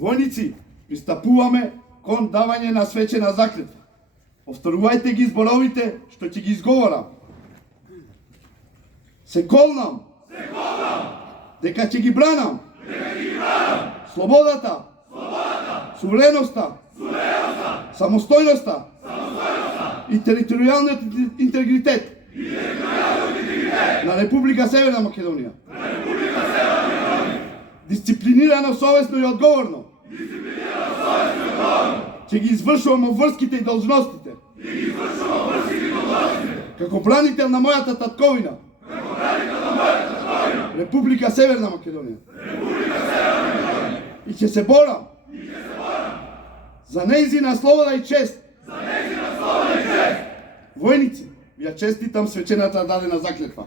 Војници, пристапуваме кон давање на свечена заклетва. Повторувајте ги зборовите што ќе ги изговорам. Се колнам дека ќе ги бранам слободата, сувереноста, самостојноста и територијалниот интегритет на Република Северна Македонија. Дисциплинирано, совесно и одговорно ќе ги извршувам обврските и должностите како бранител на мојата татковина Република Северна Македонија. И ќе се борам за нејзина слобода и чест. Војници, ја честитам свечената дадена заклетва.